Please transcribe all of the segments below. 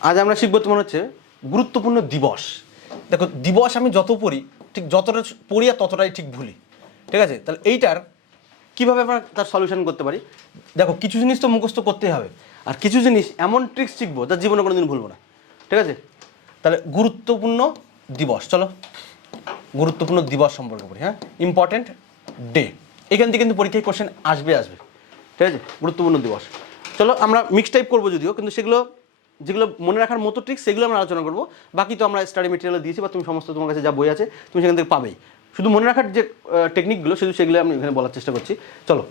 আজ আমরা শিখব তোমার হচ্ছে গুরুত্বপূর্ণ দিবস। দেখো, দিবস আমি যত পড়ি, ঠিক যতটা পড়ি আর ততটাই ঠিক ভুলি। ঠিক আছে? তাহলে এইটার কীভাবে আমরা তার সলিউশন করতে পারি? দেখো, কিছু জিনিস তো মুখস্থ করতেই হবে। আর কিছু জিনিস এমন ট্রিক্স শিখব যা জীবনে কোনো দিন ভুলবো না। ঠিক আছে? তাহলে গুরুত্বপূর্ণ দিবস, চলো। গুরুত্বপূর্ণ দিবস সম্পর্কে পড়ি হ্যাঁ? ইম্পর্ট্যান্ট ডে এখান থেকে কিন্তু পরীক্ষায় কোশ্চেন আসবে আসবে। ঠিক আছে? গুরুত্বপূর্ণ দিবস। চলো, আমরা মিক্স টাইপ করব যদিও, কিন্তু সেগুলো যেগুলো মনে রাখার মতো ট্রিক সেগুলো আমরা আলোচনা করব। বাকি তো আমরা স্টাডি মেটেরিয়াল দিয়েছি বা তুমি সমস্ত তোমার কাছে যা বই আছে, তুমি সেখান থেকে পাবেই। শুধু মনে রাখার যে টেকনিকগুলো শুধু সেগুলো আমি এখানে বলার চেষ্টা করছি। চলো।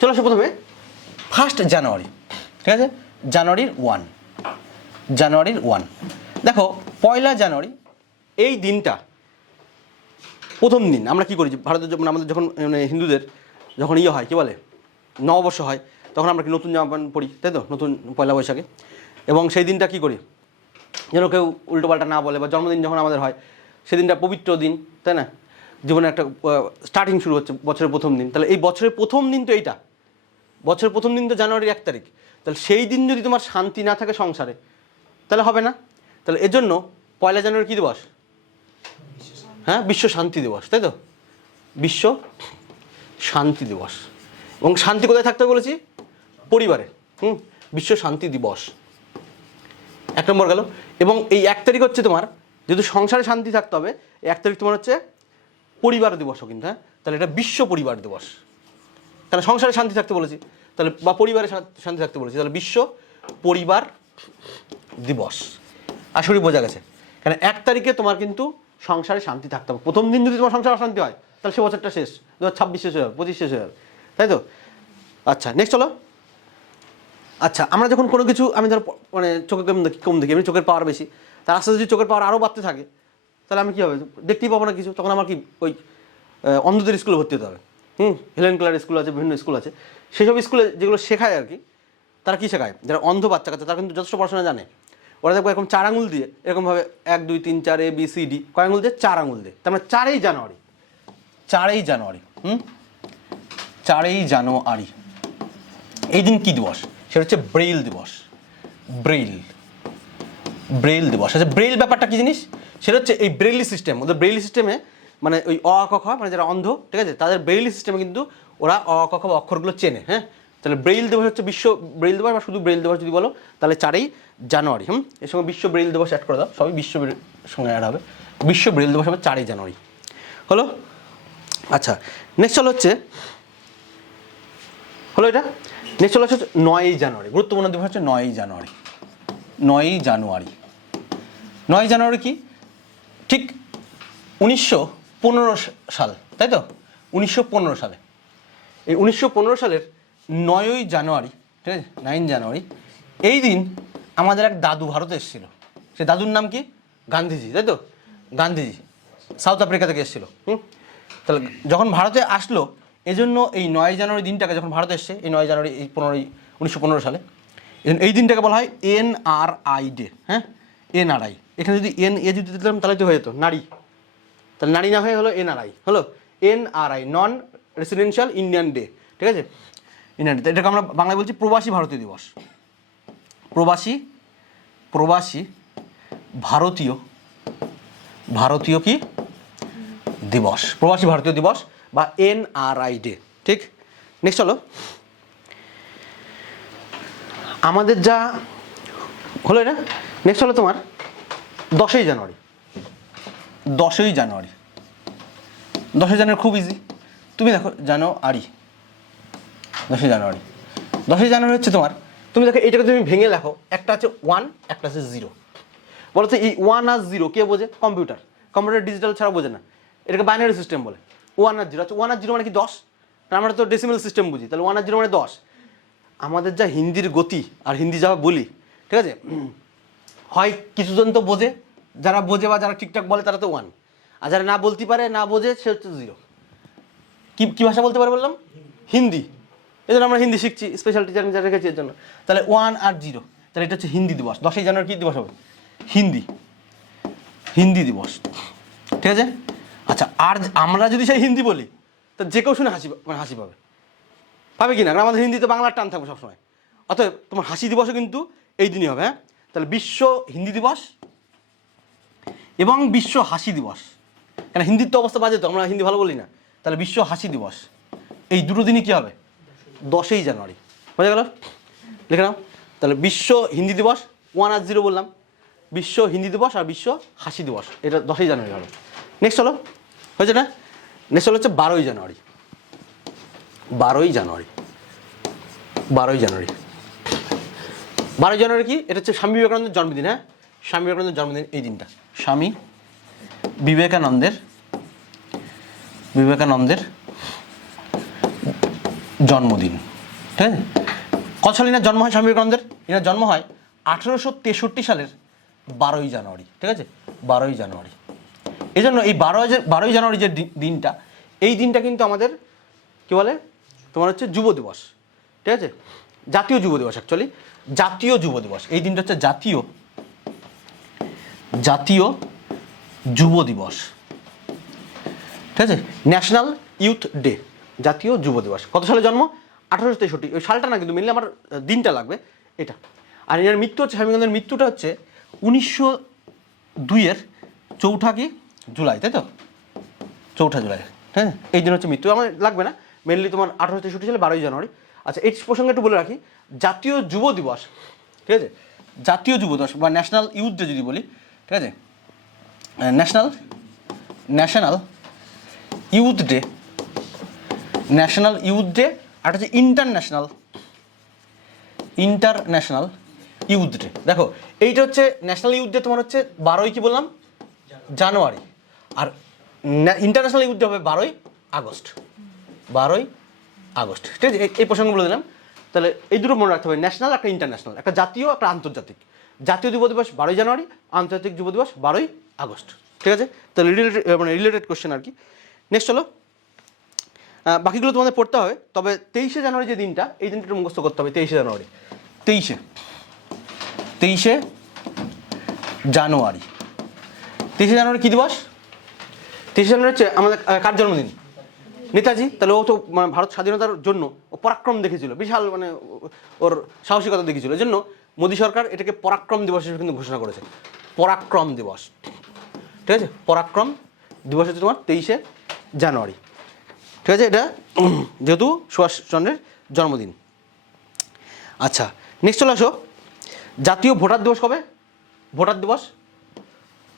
চলো সে প্রথমে। ফার্স্ট জানুয়ারি ঠিক আছে? জানুয়ারির ওয়ান জানুয়ারির ওয়ান দেখো, পয়লা জানুয়ারি এই দিনটা প্রথম দিন। আমরা কি করি? ভারতের যখন, আমাদের যখন মানে হিন্দুদের যখন ইয়ে হয়, কি বলে? নববর্ষ হয় তখন আমরা কি নতুন জামা প্যান্ট পরি, তাই তো? নতুন পয়লা বৈশাখে। এবং সেই দিনটা কি করি? যেন কেউ উল্টোপাল্টা না বলে বা জন্মদিন যখন আমাদের হয়, সেদিনটা পবিত্র দিন, তাই না? জীবনে একটা স্টার্টিং শুরু হচ্ছে বছরের প্রথম দিন। তাহলে এই বছরের প্রথম দিন তো এইটা। বছরের প্রথম দিন তো জানুয়ারির এক তারিখ। তাহলে সেই দিন যদি তোমার শান্তি না থাকে সংসারে, তাহলে হবে না? তাহলে এজন্য পয়লা জানুয়ারি কী দিবস? হ্যাঁ? বিশ্ব শান্তি দিবস, তাই তো? বিশ্ব শান্তি দিবস। এবং শান্তি কোথায় থাকতে বলেছি? পরিবারে, হুম, বিশ্ব শান্তি দিবস। এক নম্বর গেল। এবং এই এক তারিখ হচ্ছে তোমার, যেহেতু সংসারে শান্তি থাকতে হবে এক তারিখ তোমার হচ্ছে পরিবার দিবসও কিন্তু হ্যাঁ? তাহলে এটা বিশ্ব পরিবার দিবস। তাহলে সংসারে শান্তি থাকতে বলেছি। তাহলে, বা পরিবারে শান্তি থাকতে বলেছি। তাহলে বিশ্ব পরিবার দিবস। আসলে বোঝা গেছে। কারণ এক তারিখে তোমার কিন্তু সংসারে শান্তি থাকতে হবে। প্রথম দিন যদি তোমার সংসারে অশান্তি হয়, তাহলে সে বছরটা শেষ। দু হাজার ছাব্বিশ শেষ হয়ে যাবে, পঁচিশ শেষ হয়ে যাবে। তাই তো? আচ্ছা নেক্সট চলো। আচ্ছা আমরা যখন কোনো কিছু, আমি ধর মানে চোখে কম দেখি কম দেখি, আমি চোখের পাওয়ার বেশি, তার আস্তে যদি চোখের পাওয়ার আরও বাড়তে থাকে, তাহলে আমি কী হবে? দেখতেই পাবো না কিছু, তখন আমার কি ওই অন্ধদের স্কুলে ভর্তি হতে হবে। হুম? হেলেন ক্লার স্কুল আছে, বিভিন্ন স্কুল আছে। সেসব স্কুলে যেগুলো শেখায় আর কি, তারা কী শেখায়? যারা অন্ধ বাচ্চা কাচ্চা, তারা কিন্তু যথেষ্ট পড়াশোনা জানে। ওরা দেখব এরকম চার আঙুল দিয়ে এরকমভাবে এক, দুই, তিন, চার, এ, বি, সি, ডি, কয় আঙুল দিয়ে? চার আঙুল দিয়ে। তার মানে চারই জানুয়ারি। চারই জানুয়ারি, হুম? চারই জানুয়ারি। এই দিন কী দিবস? সেটা হচ্ছে ব্রেইল দিবস। ব্রেইল ব্রেইল দিবস। আচ্ছা ব্রেইল ব্যাপারটা কি জিনিস? সেটা হচ্ছে এই ব্রেইলি সিস্টেম ওদের ব্রেইলি সিস্টেমে মানে ওই অ আ ক, খ মানে যারা অন্ধ, ঠিক আছে? তাদের ব্রেইলি সিস্টেমে কিন্তু ওরা অ আ ক, খ বা অক্ষরগুলো চেনে হ্যাঁ? তাহলে ব্রেইল দিবস হচ্ছে বিশ্ব ব্রেইল দিবস বা শুধু ব্রেইল দিবস যদি বলো, তাহলে চারই জানুয়ারি, হুম? এর সঙ্গে বিশ্ব ব্রেইল দিবস অ্যাড করে দাও। সবই বিশ্ব সঙ্গে অ্যাড হবে। বিশ্ব ব্রেইল দিবস হবে চারই জানুয়ারি। হলো? আচ্ছা নেক্সট হলো হচ্ছে, হলো এটা? নেক্সট চলে হচ্ছে নয়ই জানুয়ারি, গুরুত্বপূর্ণ দিবস হচ্ছে নয়ই জানুয়ারি। নয়ই জানুয়ারি। নয় জানুয়ারি কি? ঠিক উনিশশো পনেরো সাল, তাই তো? উনিশশো পনেরো সালে। এই উনিশশো পনেরো সালের নয়ই জানুয়ারি, ঠিক আছে? নাইন জানুয়ারি, এই দিন আমাদের এক দাদু ভারতে এসেছিল। সে দাদুর নাম কি? গান্ধীজি, তাই তো? গান্ধীজি, সাউথ আফ্রিকা থেকে এসেছিল। হুম? তাহলে যখন ভারতে আসলো এজন্য এই নয় জানুয়ারি দিনটাকে যখন ভারত এসছে, এই নয় জানুয়ারি, এই পনেরোই, উনিশশো পনেরো সালে এই দিনটাকে বলা হয় এন আর আই ডে হ্যাঁ? এন আর আই এখানে যদি এন, এ যদি দিতাম তাহলে তো হয়ে যেত, নারী। তাহলে নারী না হয়ে হলো এনআরআই হলো NRI non residential Indian day ঠিক আছে? ইন্ডিয়ান ডে এটাকে আমরা বাংলায় বলছি প্রবাসী ভারতীয় দিবস। প্রবাসী প্রবাসী ভারতীয় ভারতীয় কি? দিবস। প্রবাসী ভারতীয় দিবস। বা এনআরআই ডে ঠিক? নেক্সট চলো। আমাদের যা হলো এটা। নেক্সট হলো তোমার দশই জানুয়ারি। দশই জানুয়ারি। দশই জানুয়ারি খুব ইজি তুমি দেখো জানো আরি দশই জানুয়ারি। দশই জানুয়ারি হচ্ছে তোমার, তুমি দেখো, এটাকে তুমি ভেঙে লেখো। একটা আছে ওয়ান একটা আছে জিরো বলো তো এই ওয়ান আর জিরো কে বোঝে? কম্পিউটার। কম্পিউটার ডিজিটাল ছাড়া বোঝে না। এটাকে বাইনারি সিস্টেম বলে। ওয়ান আর জিরো আচ্ছা ওয়ান আর জিরো মানে কি দশ? আমরা তো ডেসিমেল সিস্টেম বুঝি, তাহলে ওয়ান আর জিরো মানে দশ। আমাদের যা হিন্দির গতি, আর হিন্দি যা বলি, ঠিক আছে? হয় কিছুজন তো বোঝে, যারা বোঝে বা যারা ঠিকঠাক বলে, তারা তো ওয়ান আর যারা না বলতে পারে, না বোঝে, সে হচ্ছে জিরো কি, কী ভাষা বলতে পারে বললাম? হিন্দি। এই জন্য আমরা হিন্দি শিখছি স্পেশাল টিচার যারা রেখেছি এর জন্য। তাহলে ওয়ান আর জিরো তাহলে এটা হচ্ছে হিন্দি দিবস। দশই জানুয়ারি কী দিবস হবে? হিন্দি। হিন্দি দিবস। ঠিক আছে? আচ্ছা আর আমরা যদি সেই হিন্দি বলি, তা যে কেউ শুনে হাসি মানে হাসি পাবে। পাবে কি না? কারণ আমাদের হিন্দিতে বাংলার টান থাকবে সবসময়। অতএব তোমার হাসি দিবসও কিন্তু এই দিনই হবে হ্যাঁ? তাহলে বিশ্ব হিন্দি দিবস এবং বিশ্ব হাসি দিবস। কেন হিন্দির তো অবস্থা বাজে তো, আমরা হিন্দি ভালো বলি না। তাহলে বিশ্ব হাসি দিবস। এই দুটো দিনই কী হবে? দশই জানুয়ারি। বোঝা গেল? লিখে নাও। তাহলে বিশ্ব হিন্দি দিবস ওয়ান আর জিরো বললাম। বিশ্ব হিন্দি দিবস আর বিশ্ব হাসি দিবস। এটা দশই জানুয়ারি হলো নেক্সট হলো? হয়েছে না? নেক্সট হলো হচ্ছে বারোই জানুয়ারি। বারোই জানুয়ারি। বারোই জানুয়ারি। বারোই জানুয়ারি কি? এটা হচ্ছে স্বামী বিবেকানন্দের জন্মদিন হ্যাঁ? স্বামী বিবেকানন্দের জন্মদিন এই দিনটা। স্বামী বিবেকানন্দের বিবেকানন্দের জন্মদিন। ঠিক আছে? কত সালে এনার জন্ম হয় স্বামী বিবেকানন্দের? এনার জন্ম হয় আঠেরোশো তেষট্টি সালের বারোই জানুয়ারি। ঠিক আছে? বারোই জানুয়ারি। এই জন্য এই বারো বারোই জানুয়ারি যে দিনটা, এই দিনটা কিন্তু আমাদের, কী বলে? তোমার হচ্ছে যুব দিবস, ঠিক আছে? জাতীয় যুব দিবস অ্যাকচুয়ালি জাতীয় যুব দিবস। এই দিনটা হচ্ছে জাতীয় জাতীয় যুব দিবস, ঠিক আছে? ন্যাশনাল ইউথ ডে জাতীয় যুব দিবস। কত সালে জন্ম? আঠারোশো তেষট্টি। ওই সালটা না, কিন্তু মিললে আমার দিনটা লাগবে, এটা। আর এর মৃত্যু হচ্ছে স্বামীকান্তের মৃত্যুটা হচ্ছে উনিশশো দুইয়ের চৌঠা কি? জুলাই, তাই তো? চৌঠা জুলাই হ্যাঁ? এই দিন হচ্ছে মৃত্যু। আমার লাগবে না। মেনলি তোমার আঠারোশো তেষট্টি সালে, বারোই জানুয়ারি। আচ্ছা এই প্রসঙ্গে একটু বলে রাখি। জাতীয় যুব দিবস, ঠিক আছে? জাতীয় যুব দিবস, বা ন্যাশনাল ইউথ ডে যদি বলি, ঠিক আছে? National national youth day national youth day আর হচ্ছে ইন্টারন্যাশনাল ইন্টারন্যাশনাল ইউথ ডে দেখো, এইটা হচ্ছে ন্যাশনাল ইউথ ডে তোমার হচ্ছে বারোই কি বললাম? জানুয়ারি। আর ইন্টারন্যাশনাল ইউথ ডে হবে বারোই আগস্ট। বারোই আগস্ট। ঠিক আছে? এই- প্রসঙ্গ বলে দিলাম। তাহলে এই দুটো মনে রাখতে হবে। ন্যাশনাল একটা ইন্টারন্যাশনাল একটা জাতীয় একটা আন্তর্জাতিক। জাতীয় যুব দিবস বারোই জানুয়ারি আন্তর্জাতিক যুব দিবস বারোই আগস্ট। ঠিক আছে? তাহলে রিলেটেড মানে রিলেটেড কোয়েশ্চেন আর কি। নেক্সট আহ, বাকিগুলো তোমাদের পড়তে হবে। তবে তেইশে জানুয়ারি যে দিনটা এই দিনটা মুখস্থ করতে হবে তেইশে জানুয়ারি। তেইশে। তেইশে জানুয়ারি। তেইশে জানুয়ারি কী দিবস? তেইশে জানুয়ারি হচ্ছে আমাদের কার জন্মদিন? নেতাজি? তাহলে ও তো মানে ভারত স্বাধীনতার জন্য ও পরাক্রম দেখেছিল, বিশাল মানে ওর সাহসিকতা দেখেছিল। এই জন্য মোদী সরকার এটাকে পরাক্রম দিবস হিসেবে কিন্তু ঘোষণা করেছে। পরাক্রম দিবস। ঠিক আছে? পরাক্রম দিবস হচ্ছে তোমার তেইশে জানুয়ারি। ঠিক আছে? এটা যেহেতু সুভাষচন্দ্রের জন্মদিন। আচ্ছা নেক্সট চলে আসো। জাতীয় ভোটার দিবস কবে? ভোটার দিবস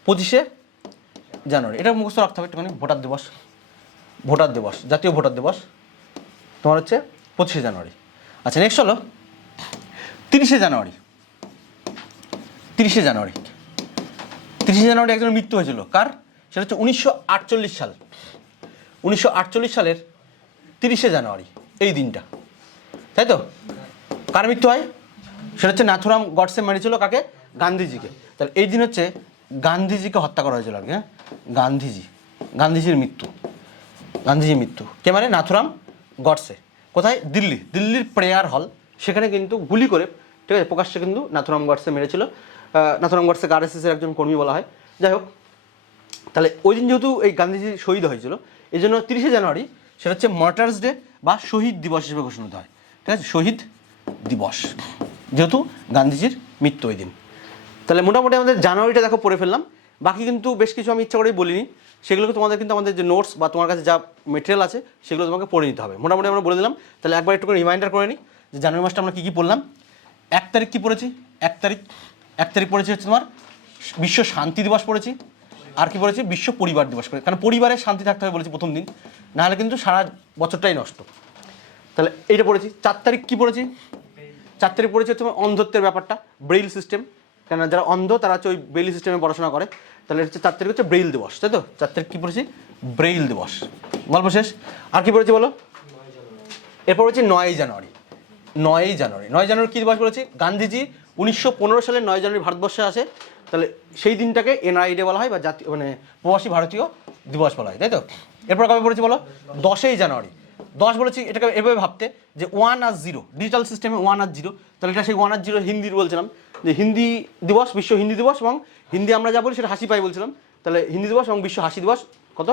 পঁচিশে জানুয়ারি। এটা মুখস্থ রাখতে হবে একটুখানি, ভোটার দিবস। ভোটার দিবস, জাতীয় ভোটার দিবস। তোমার হচ্ছে পঁচিশে জানুয়ারি। আচ্ছা নেক্সট হলো তিরিশে জানুয়ারি। তিরিশে জানুয়ারি। তিরিশে জানুয়ারি একজনের মৃত্যু হয়েছিল। কার? সেটা হচ্ছে উনিশশো আটচল্লিশ সাল। উনিশশো আটচল্লিশ সালের তিরিশে জানুয়ারি, এই দিনটা। তাই তো? কার মৃত্যু হয়? সেটা হচ্ছে নাথুরাম গডসে মেরেছিল কাকে? গান্ধীজিকে। তাহলে এই দিন হচ্ছে গান্ধীজিকে হত্যা করা হয়েছিল আর কি হ্যাঁ? গান্ধীজি, গান্ধীজির মৃত্যু গান্ধীজির মৃত্যু। কে মানে? নাথুরাম গডসে। কোথায়? দিল্লি। দিল্লির প্রেয়ার হল। সেখানে কিন্তু গুলি করে, ঠিক আছে, প্রকাশ্যে কিন্তু নাথুরাম গডসে মেরেছিল। নাথুরাম গডসেকে আর এর একজন কর্মী বলা হয়। যাই হোক, তাহলে ওই দিন যেহেতু এই গান্ধীজি শহীদ হয়েছিল, এই জন্য তিরিশে জানুয়ারি সেটা হচ্ছে মার্টার্স ডে বা শহীদ দিবস হিসেবে ঘোষণা হয়। ঠিক আছে? শহীদ দিবস। যেহেতু গান্ধীজির মৃত্যু ওই দিন। তাহলে মোটামুটি আমাদের জানুয়ারিটা দেখো পড়ে ফেললাম। বাকি কিন্তু বেশ কিছু আমি ইচ্ছা করেই বলিনি। সেগুলোকে তোমাদের কিন্তু আমাদের যে নোটস বা তোমার কাছে যা মেটেরিয়াল আছে, সেগুলো তোমাকে পড়ে নিতে হবে। মোটামুটি আমরা বলে দিলাম। তাহলে একবার একটু করে রিমাইন্ডার করে নিই যে জানুয়ারি মাসটা আমরা কী কী পড়লাম। এক তারিখ কী পড়েছি? এক তারিখ। এক তারিখ পড়েছি হচ্ছে তোমার বিশ্ব শান্তি দিবস পড়েছি। আর কি পড়েছি? বিশ্ব পরিবার দিবস করে কারণ পরিবারে শান্তি থাকতে হবে বলেছি প্রথম দিন। নাহলে কিন্তু সারা বছরটাই নষ্ট। তাহলে এইটা পড়েছি। চার তারিখ কী পড়েছি? চার তারিখ পড়েছি হচ্ছে অন্ধত্বের ব্যাপারটা ব্রেইল সিস্টেম কেন যারা অন্ধ, তারা হচ্ছে ওই ব্রেইল সিস্টেমে পড়াশোনা করে। তাহলে হচ্ছে চার তারিখ হচ্ছে ব্রেইল দিবস, তাই তো? চার তারিখ কী পড়েছি? ব্রেইল দিবস। গল্প শেষ? আর কী পড়েছি বলো? এরপর হচ্ছে নয়ই জানুয়ারি। নয়ই জানুয়ারি। নয় জানুয়ারি কী দিবস বলেছি? গান্ধীজি উনিশশো পনেরো সালে নয় জানুয়ারি ভারতবর্ষে আসে। তাহলে সেই দিনটাকে এনআই ডে বলা হয় বা জাতীয় মানে প্রবাসী ভারতীয় দিবস বলা হয়, তাই তো? এরপর কবে বলেছি বলো? দশই জানুয়ারি। দশ বলেছি, এটাকে এভাবে ভাবতে, যে ওয়ান আর জিরো ডিজিটাল সিস্টেমে ওয়ান আর জিরো তাহলে এটা সেই ওয়ান আর জিরো হিন্দির বলছিলাম, যে হিন্দি দিবস, বিশ্ব হিন্দি দিবস, এবং হিন্দি আমরা যা বলি সেটা হাসি পাই বলছিলাম, তাহলে হিন্দি দিবস এবং বিশ্ব হাসি দিবস কত?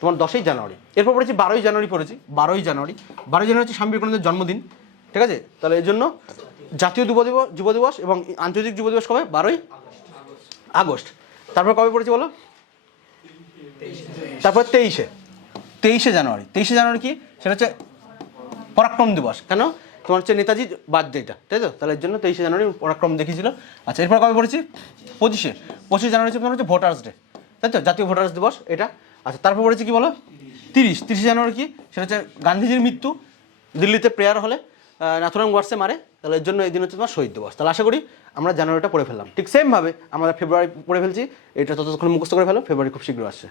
তোমার দশই জানুয়ারি। এরপর পড়েছি বারোই জানুয়ারি পড়েছি, বারোই জানুয়ারি। বারোই জানুয়ারি হচ্ছে স্বামী বিবেকানন্দের জন্মদিন, ঠিক আছে? তাহলে এর জন্য জাতীয় যুব দিবস যুব দিবস এবং আন্তর্জাতিক যুব দিবস কবে? বারোই আগস্ট। তারপর কবে পড়েছে বলো? তারপর তেইশে। তেইশে জানুয়ারি। তেইশে জানুয়ারি কি? সেটা হচ্ছে পরাক্রম দিবস। কেন? তোমার হচ্ছে নেতাজি বার্থডেটা তাই তো? তাহলে এর জন্য তেইশে জানুয়ারি পরাক্রম দেখিয়েছিল। আচ্ছা এরপর কবে পড়েছি? পঁচিশে। পঁচিশে জানুয়ারি তোমার হচ্ছে ভোটার্স ডে। তাই তো? জাতীয় ভোটার্স দিবস এটা। আচ্ছা তারপর পড়েছে কি বলো? তিরিশ। তিরিশে জানুয়ারি কি? সেটা হচ্ছে গান্ধীজির মৃত্যু। দিল্লিতে প্রেয়ার হলে নাথুরাম গোয়ার্সে মারে। তাহলে এর জন্য এই দিন হচ্ছে তোমার শহীদ দিবস। তাহলে আশা করি আমরা জানুয়ারিটা পড়ে ফেললাম। ঠিক সেমভাবে আমরা ফেব্রুয়ারি পড়ে ফেলছি। এটা ততক্ষণ মুখস্থ করে ফেলো। ফেব্রুয়ারি খুব শীঘ্র আসছে।